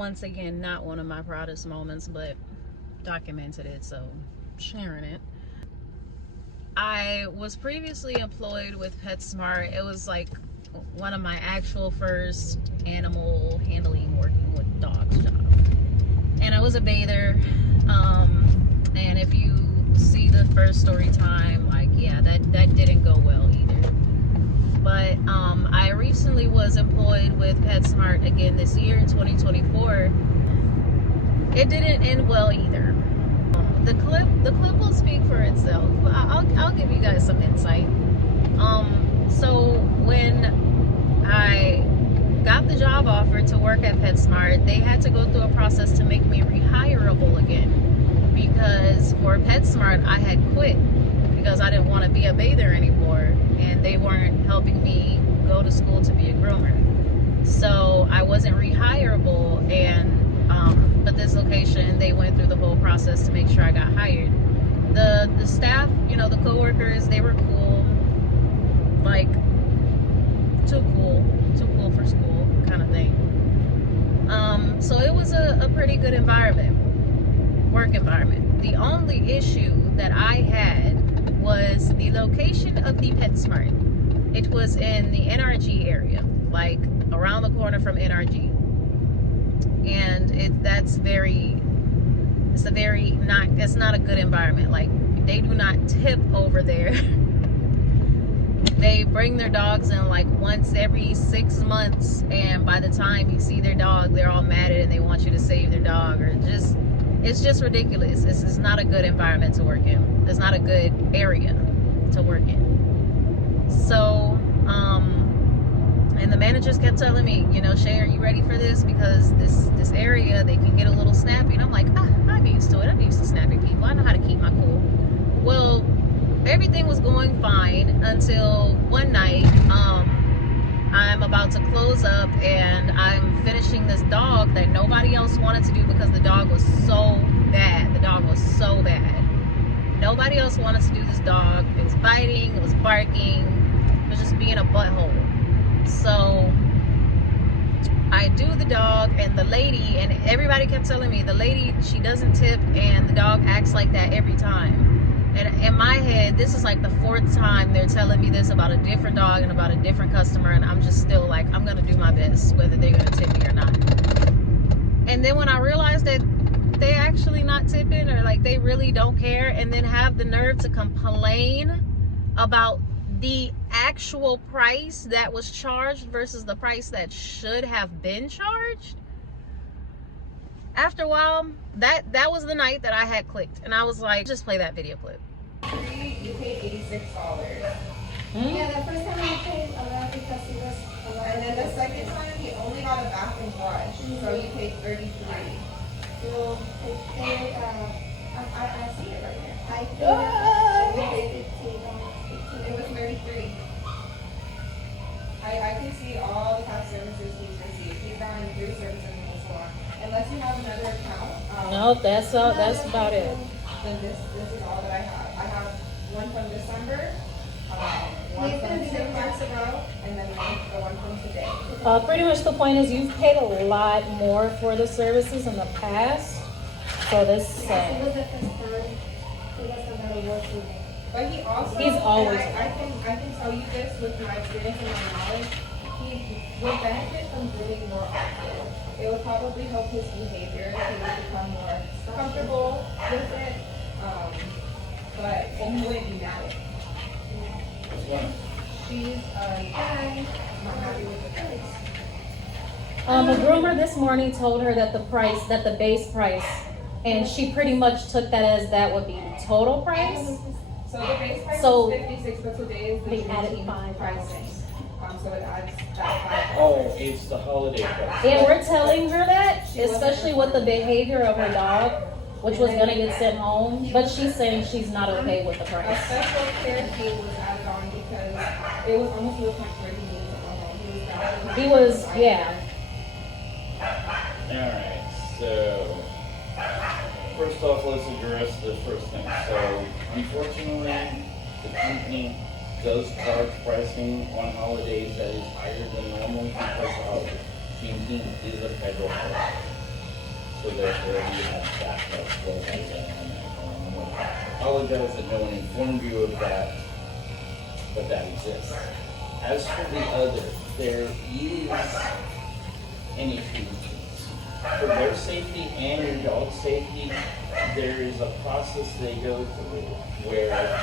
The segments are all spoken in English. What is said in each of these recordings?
once again, not one of my proudest moments, but documented it, so sharing it. I was previously employed with PetSmart. It was like one of my actual first animal handling, working with dogs job. And I was a bather. And if you see the first story time, like, yeah, that didn't go well either. But I recently was employed with PetSmart again this year in 2024. It didn't end well either. The clip will speak for itself. I'll give you guys some insight. So when I got the job offer to work at PetSmart, they had to go through a process to make me rehireable again, because for PetSmart I had quit because I didn't want to be a bather anymore, and they weren't helping me go to school to be a groomer. So I wasn't rehireable, and but this location, they went through the whole process to make sure I got hired. The staff, you know, the coworkers, they were cool, like too cool for school kind of thing. So it was a pretty good environment, work environment. The only issue that I had was the location of the PetSmart. It was in the NRG area, like around the corner from NRG. And it's not a good environment. Like, they do not tip over there. They bring their dogs in like once every 6 months, and by the time you see their dog, they're all mad at it and they want you to save their dog, or it's just ridiculous. This is not a good environment to work in. It's not a good area to work in. So and the managers kept telling me, you know, Shay, are you ready for this? Because this area, they can get a little snappy. And I'm like, I'm used to it. I'm used to snappy people. I know how to keep my cool. Well, everything was going fine until one night. I'm about to close up, and I'm finishing this dog that nobody else wanted to do because the dog was so bad. The dog was so bad. Nobody else wanted to do this dog. It was biting. It was barking. It was just being a butthole. So I do the dog, and the lady, and everybody kept telling me, the lady, she doesn't tip, and the dog acts like that every time. And in my head, this is like the 4th time they're telling me this about a different dog and about a different customer, and I'm just still like, I'm gonna do my best whether they're gonna tip me or not. And then when I realized that they actually not tipping, or like they really don't care, and then have the nerve to complain about the actual price that was charged versus the price that should have been charged, after a while, that was the night that I had clicked, and I was like, just play that video clip. You paid $86. Yeah, the first time I paid a lot because it was a lot. And then the second time, he only got a bath and brush, so you paid $33. So I paid, I see it right here. I paid $15. It was 33. I can see all the past services he's received. He's gotten 3 services in the salon. Unless you have another account. No, that's about it. Then this is all that I have. I have one from December, one from 6 months ago, and then one from today. Pretty much the point is, you've paid a lot more for the services in the past, so this is It was the first time. It was another work with me. But he also, He's always, I can tell you this with my experience and my knowledge, he would benefit from doing more active. It would probably help his behavior. He would become more comfortable with it. And he wouldn't be mad at it. She's not happy with the price. a groomer this morning told her that the base price, and she pretty much took that as that would be the total price. So the base price So is 56, but today is the they added routine $5. pricing. So it adds that $5. Oh, it's the holiday price. And we're telling her that, especially with the behavior of her dog, which was gonna get sent home, but she's saying she's not okay with the A price. special care fee was added on because it was almost to the point where he needed to go home. He was, yeah. Alright, so first off, let's address the first thing. So unfortunately, the company does charge pricing on holidays that is higher than normal because of Juneteenth is a federal holiday. so therefore you have backup what has going on at home. I apologize that no one informed you of that, but that exists. As for the other, there is an issue for their safety and your dog's safety. There is a process they go through where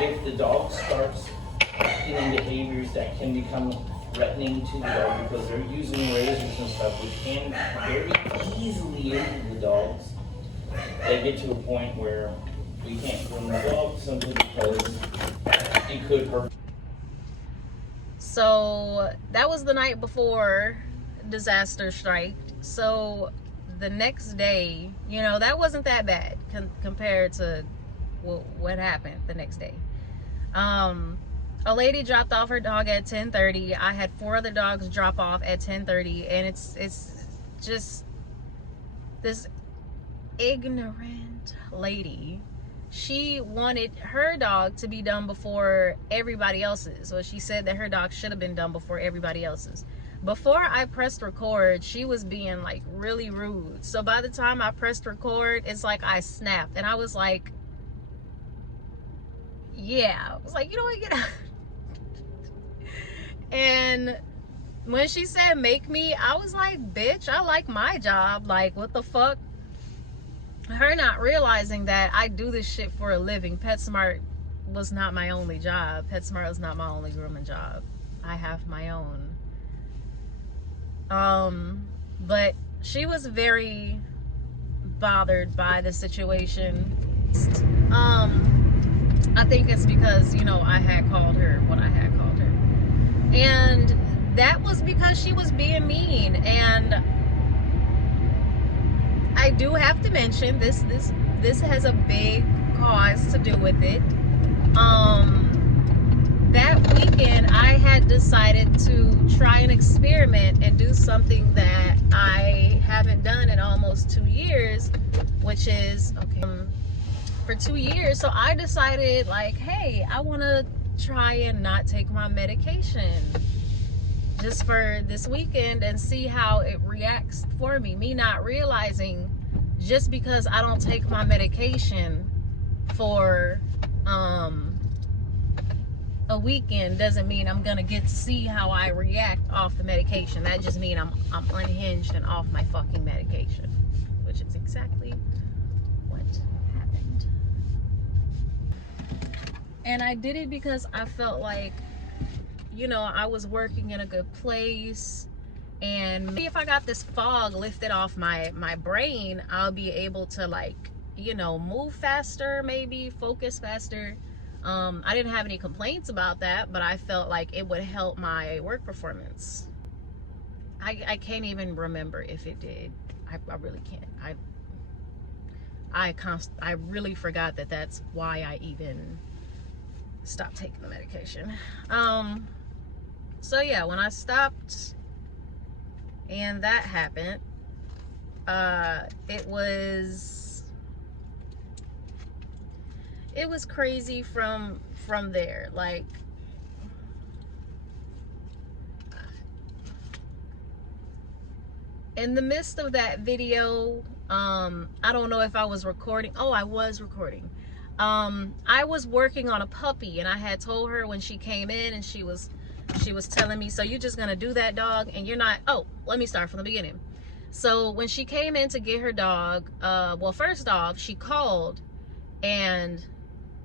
if the dog starts acting in behaviors that can become threatening to the dog because they're using razors and stuff, which can very easily injure the dogs, they get to a point where we can't groom the dog simply because it could hurt. So that was the night before disaster strike. So the next day, you know, that wasn't that bad compared to what happened the next day. A lady dropped off her dog at 10:30. I had 4 other dogs drop off at 10:30, and it's just this ignorant lady. She wanted her dog to be done before everybody else's. So she said that her dog should have been done before everybody else's. Before I pressed record, she was being like really rude. So by the time I pressed record, it's like I snapped, and I was like, yeah, I was like, you know what, get out. And when she said make me, I was like, bitch, I like my job. Like, what the fuck? Her not realizing that I do this shit for a living. PetSmart was not my only job. PetSmart was not my only grooming job. I have my own. But she was very bothered by the situation. I think it's because, you know, I had called her what I had called her. And that was because she was being mean. And I do have to mention this has a big cause to do with it. That weekend I had decided to try an experiment and do something that I haven't done in almost 2 years, which is for 2 years. So I decided, like, hey, I want to try and not take my medication just for this weekend and see how it reacts for me. Me not realizing just because I don't take my medication for a weekend doesn't mean I'm gonna get to see how I react off the medication. That just means I'm unhinged and off my fucking medication, which is exactly what happened. And I did it because I felt like, you know, I was working in a good place, and maybe if I got this fog lifted off my brain, I'll be able to, like, you know, move faster, maybe focus faster. I didn't have any complaints about that, but I felt like it would help my work performance. I can't even remember if it did. I really can't. I really forgot that that's why I even stopped taking the medication. So yeah, when I stopped and that happened, it was crazy from there. Like, in the midst of that video, I don't know if I was recording. Oh, I was recording. I was working on a puppy, and I had told her when she came in, and she was telling me, so you're just gonna do that dog and you're not. Oh, let me start from the beginning. So when she came in to get her dog, well, first off, she called, and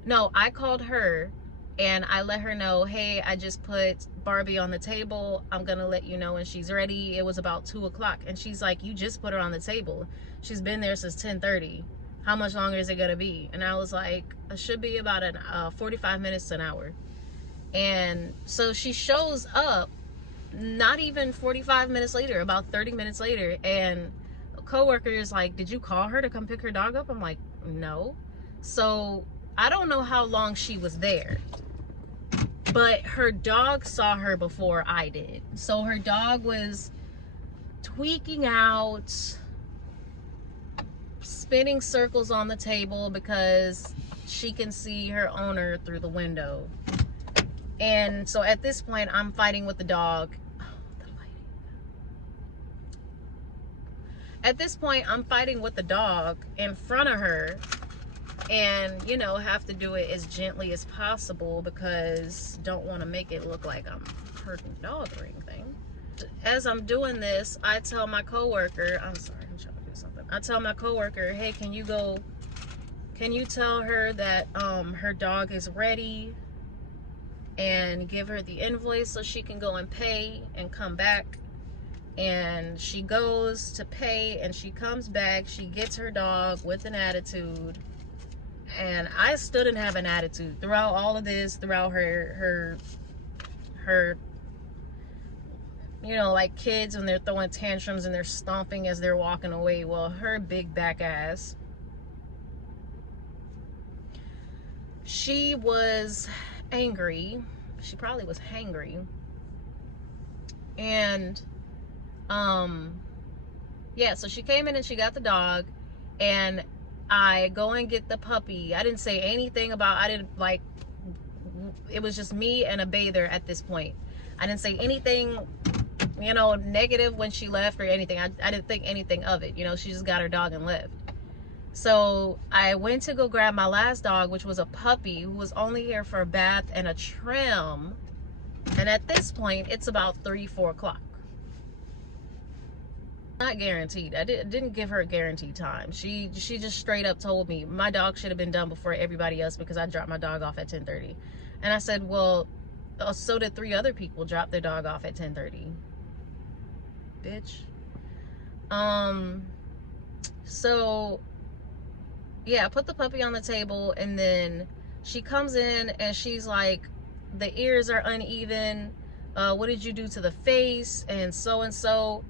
no, I called her and I let her know, hey, I just put Barbie on the table. I'm gonna let you know when she's ready. It was about 2 o'clock, and she's like, you just put her on the table. She's been there since 10:30. How much longer is it gonna be? And I was like, it should be about 45 minutes to an hour. And so she shows up not even 45 minutes later, about 30 minutes later, and a coworker is like, did you call her to come pick her dog up? I'm like, no. So I don't know how long she was there, but her dog saw her before I did. So her dog was tweaking out, spinning circles on the table because she can see her owner through the window. And so at this point, I'm fighting with the dog. at this point, I'm fighting with the dog in front of her, and you know, have to do it as gently as possible because don't want to make it look like I'm hurting the dog or anything. As I'm doing this, I tell my coworker, I'm sorry, I'm trying to do something. I tell my coworker, hey, can you tell her that her dog is ready, and give her the invoice so she can go and pay and come back. And she goes to pay and she comes back, she gets her dog with an attitude, and I still didn't have an attitude throughout all of this, throughout her you know, like kids when they're throwing tantrums and they're stomping as they're walking away. Well, her big back ass, she was angry. She probably was hangry. And yeah, so she came in and she got the dog, and I go and get the puppy. I didn't say anything about, it was just me and a bather at this point. I didn't say anything, you know, negative when she left or anything. I didn't think anything of it. You know, she just got her dog and left. So I went to go grab my last dog, which was a puppy who was only here for a bath and a trim. And at this point, it's about 3-4 o'clock. Not guaranteed. I didn't give her a guaranteed time. She just straight up told me my dog should have been done before everybody else because I dropped my dog off at 10:30. And I said, well, so did 3 other people drop their dog off at 10:30. Bitch. So yeah, I put the puppy on the table, and then she comes in and she's like, the ears are uneven. What did you do to the face? And so.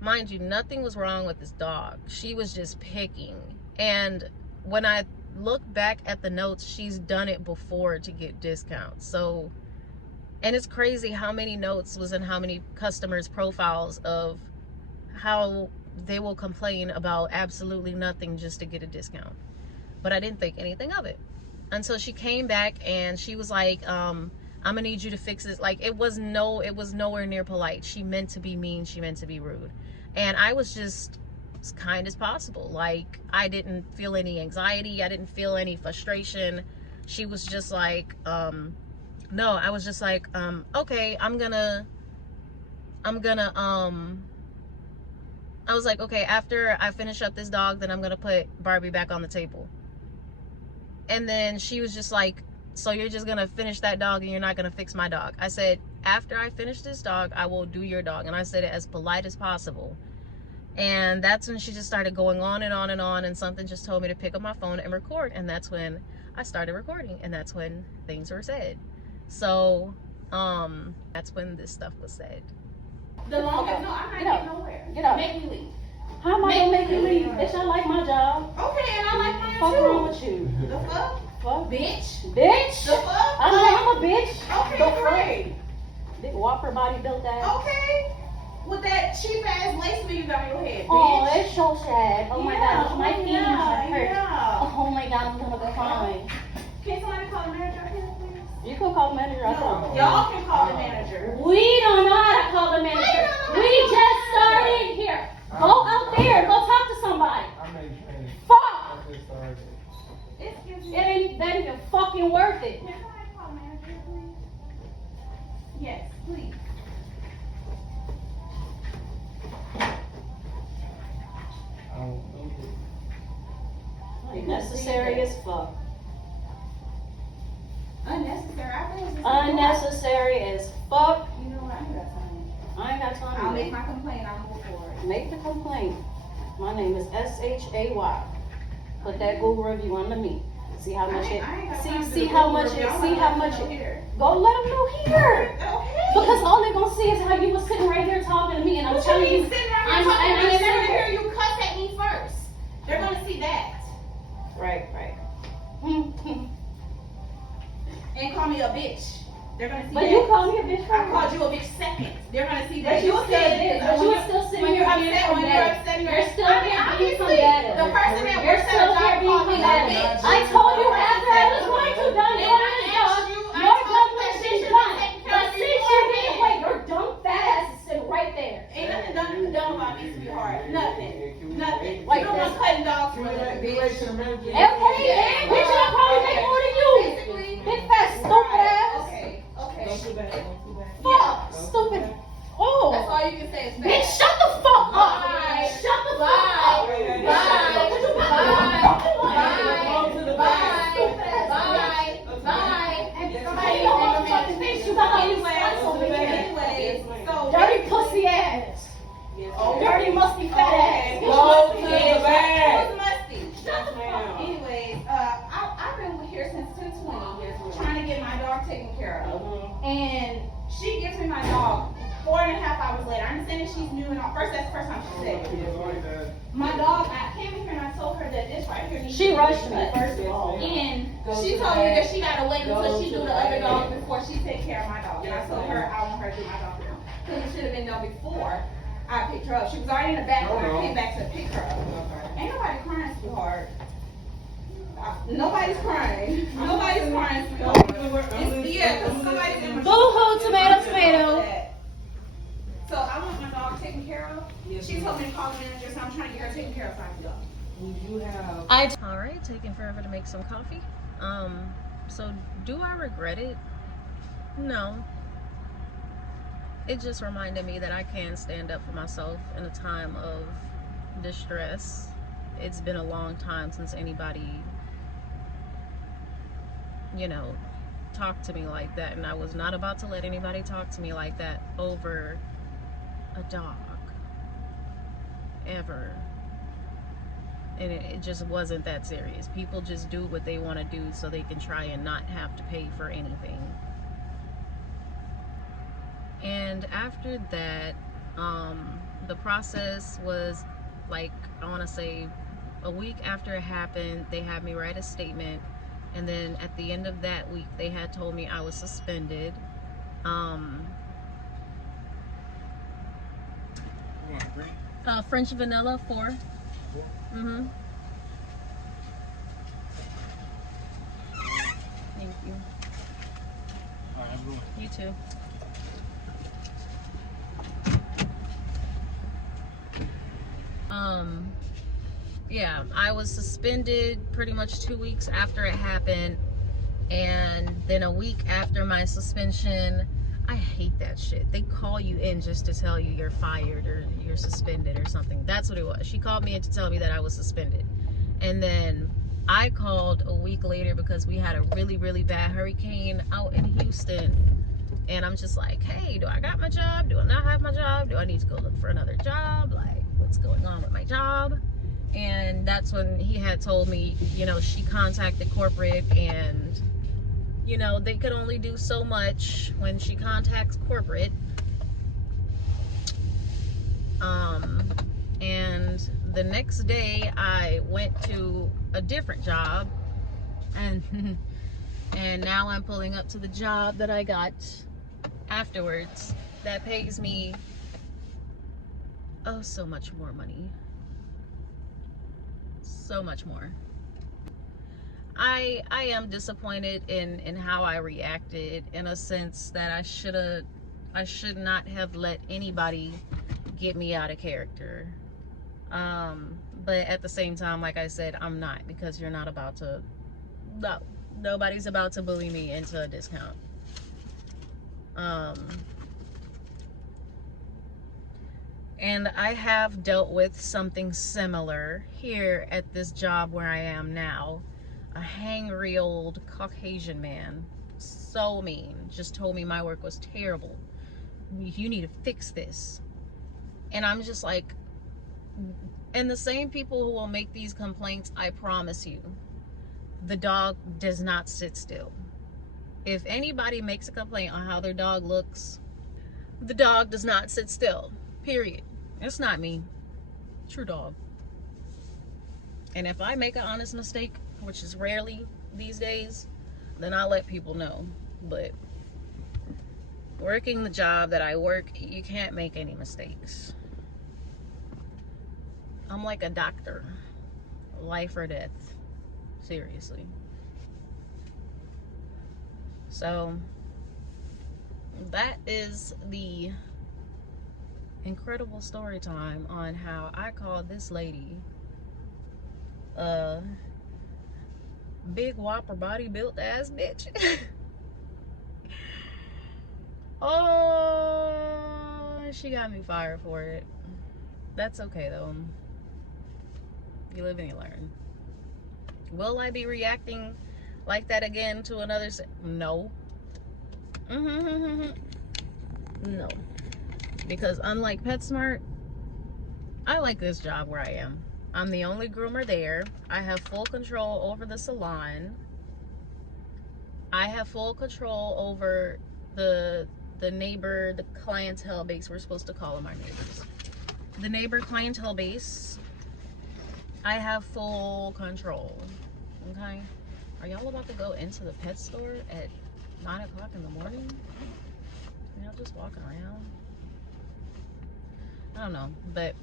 Mind you, nothing was wrong with this dog. She was just picking. And when I look back at the notes, she's done it before to get discounts. So, and it's crazy how many notes was in how many customers' profiles of how they will complain about absolutely nothing just to get a discount. But I didn't think anything of it until she came back and she was like, I'm gonna need you to fix this. Like, it was nowhere near polite. She meant to be mean. She meant to be rude. And I was just as kind as possible. Like, I didn't feel any anxiety. I didn't feel any frustration. She was just like, no, I was just like, okay, I was like, okay, after I finish up this dog, then I'm gonna put Barbie back on the table. And then she was just like, so you're just gonna finish that dog and you're not gonna fix my dog? I said, after I finish this dog, I will do your dog. And I said it as polite as possible. And that's when she just started going on and on and on, and something just told me to pick up my phone and record. And that's when I started recording, and that's when things were said. So that's when this stuff was said. The longest, no, I'm not getting nowhere. Get up. Make me leave. How am I gonna make you leave? Bitch, I like my job. Okay, and I like mine What's too. wrong with you? The fuck? Fuck. Bitch? Bitch? The fuck? I'm a bitch. Okay, The fuck? great. Big Whopper body built ass. Okay. With that cheap ass lace wig you got on your head, bitch. Oh, it's so sad. Oh my Yeah, gosh, my oh feelings are hurt. yeah. Oh my god, I'm gonna cry. Can somebody call the manager here, please? You can call the manager. I No, thought. y'all can call the manager. We don't know how to call the manager. We just started here. Go out there. Go talk to somebody. I'm in training. Fuck. I just started. Excuse It me. ain't that even fucking worth it. Can somebody call the manager, please? Yes, please. I don't know. Unnecessary as fuck. Unnecessary. I think it's just Unnecessary as fuck. You know what? I ain't got time. I ain't got time. I'll make my complaint. I'll move forward. Make the complaint. My name is SHAY. Put that Google review under me. See how much it. See how much it. See how much it. Here. Go let them know here. Okay. Because all they're gonna see is how you was sitting right here talking to me, and I'm What telling you, you sitting right here talking I'm to me, they're sitting gonna hear you cuss at me first. They're gonna see that. right. And call me a bitch. They're gonna see But that. you called me a bitch I first. called you a bitch second. They're gonna see that. But you still did. But you were still sitting when here you're being upset, when you're combative. upset, You're still I mean, here being obviously, combative. the person that You're works at still a here job being called me a combative. bitch. I told you after I was going to done And doing I this asked job, you, I your told you government that is you done. should be taking care But of since your you didn't man. wait, your dumb fat ass is sitting right there. Ain't nothing done about me, sweetheart. Nothing. Nothing. Like, no one cutting dogs for a living, bitch. Okay, bitch, I probably make more than you. Big fat stupid ass. Okay. Fuck, stupid. Oh. That's all you can say is Bitch, shut the fuck up. Bye. Shut the fuck up. Dirty pussy ass. Dirty musty fat ass. Go to the bag. Who's musty? Shut the fuck. Anyways, I've been here since 10:20, trying to get my dog taken care of, and she gives me my dog 4.5 hours later. I understand that she's new and all. That's the first time she said it. My dog, I came in here and I told her that this right here needs to be Rushed me, cut. first of all. And she told me that she gotta wait until she do the other dog before she take care of my dog. And I told her I want her to do my dog now. Because it should have been done before I picked her up. She was already in the back when I came back to pick her up. Ain't nobody crying too hard. Nobody's crying. Nobody's crying too hard. Because somebody's in my Boo-hoo, tomato. So I want my dog taken care of. She told me to call the manager, so I'm trying to get her taken care of. All right, taking forever to make some coffee. So do I regret it? No. It just reminded me that I can stand up for myself in a time of distress. It's been a long time since anybody, you know, talked to me like that, and I was not about to let anybody talk to me like that over a dog. Ever. And it just wasn't that serious. People just do what they want to do so they can try and not have to pay for anything. And after that, the process was like, I want to say a week after it happened, they had me write a statement, and then at the end of that week they had told me I was suspended. French vanilla 4. Mm-hmm. Thank you. All right, I'm going. You too. Yeah, I was suspended pretty much 2 weeks after it happened, and then a week after my suspension, I hate that shit. They call you in just to tell you you're fired or you're suspended or something. That's what it was. She called me in to tell me that I was suspended. And then I called a week later because we had a really, really bad hurricane out in Houston. And I'm just like, hey, do I got my job? Do I not have my job? Do I need to go look for another job? Like, what's going on with my job? And that's when he had told me, you know, she contacted corporate, and you know, they could only do so much when she contacts corporate. And the next day I went to a different job, and now I'm pulling up to the job that I got afterwards that pays me oh so much more money. So much more. I am disappointed in how I reacted, in a sense that I should not have let anybody get me out of character. But at the same time, like I said, I'm not, because you're not about to, nobody's about to bully me into a discount. And I have dealt with something similar here at this job where I am now. A hangry old Caucasian man, so mean, just told me my work was terrible. You need to fix this. And I'm just like, and the same people who will make these complaints, I promise you, the dog does not sit still. If anybody makes a complaint on how their dog looks, the dog does not sit still, period. It's not me. True dog. And if I make an honest mistake, which is rarely these days, then I'll let people know. But working the job that I work, you can't make any mistakes. I'm like a doctor. Life or death. Seriously. So that is the incredible story time on how I called this lady big whopper body built ass bitch. Oh, she got me fired for it. That's okay though. You live and you learn. Will I be reacting like that again to another? No. No. Because unlike PetSmart, I like this job where I am. I'm the only groomer there. I have full control over the salon. I have full control over the neighbor, the clientele base. We're supposed to call them our neighbors. The neighbor clientele base. I have full control. Okay? Are y'all about to go into the pet store at 9 o'clock in the morning? Y'all just walking around? I don't know, but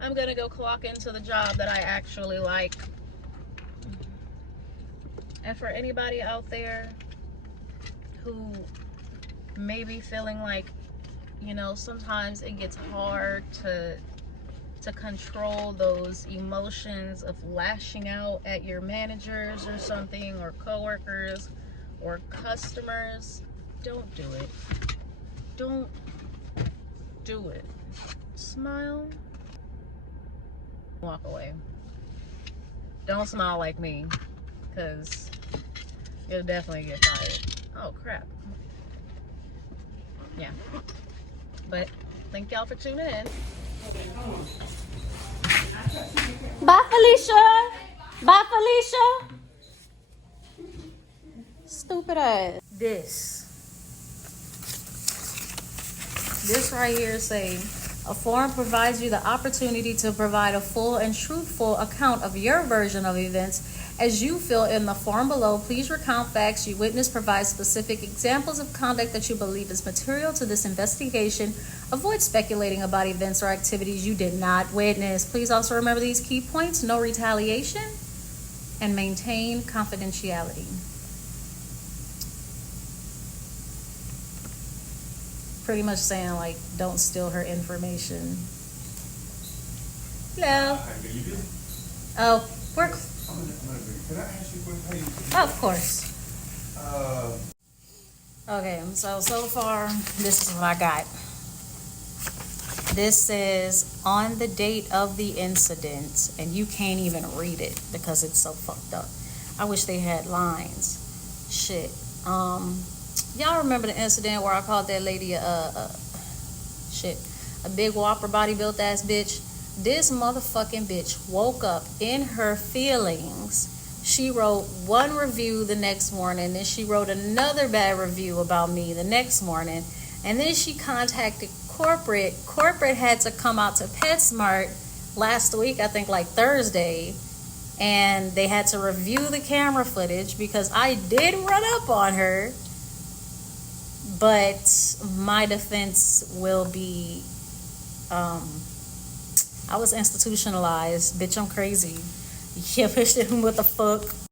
I'm gonna go clock into the job that I actually like. And for anybody out there who may be feeling like, you know, sometimes it gets hard to control those emotions of lashing out at your managers or something, or coworkers or customers, don't do it. Don't do it. Smile. Walk away. Don't smile like me, because you'll definitely get fired. Oh crap. Yeah. But thank y'all for tuning in. Bye, Felicia. Bye, Felicia. Stupid ass. This right here say, a form provides you the opportunity to provide a full and truthful account of your version of events as you fill in the form below. Please recount facts you witnessed, provide specific examples of conduct that you believe is material to this investigation. Avoid speculating about events or activities you did not witness. Please also remember these key points: no retaliation and maintain confidentiality. Pretty much saying, like, don't steal her information. Hello. Oh, we're. Can I ask you a question? Of course. Okay, so far, this is what I got. This says, on the date of the incident, and you can't even read it because it's so fucked up. I wish they had lines. Shit. Y'all remember the incident where I called that lady a big whopper body built ass bitch? This motherfucking bitch woke up in her feelings. She wrote one review the next morning, then she wrote another bad review about me the next morning, and then she contacted corporate. Corporate had to come out to PetSmart last week, I think like Thursday, and they had to review the camera footage because I did run up on her. But my defense will be, I was institutionalized. Bitch, I'm crazy. Yeah, bitch, what the fuck?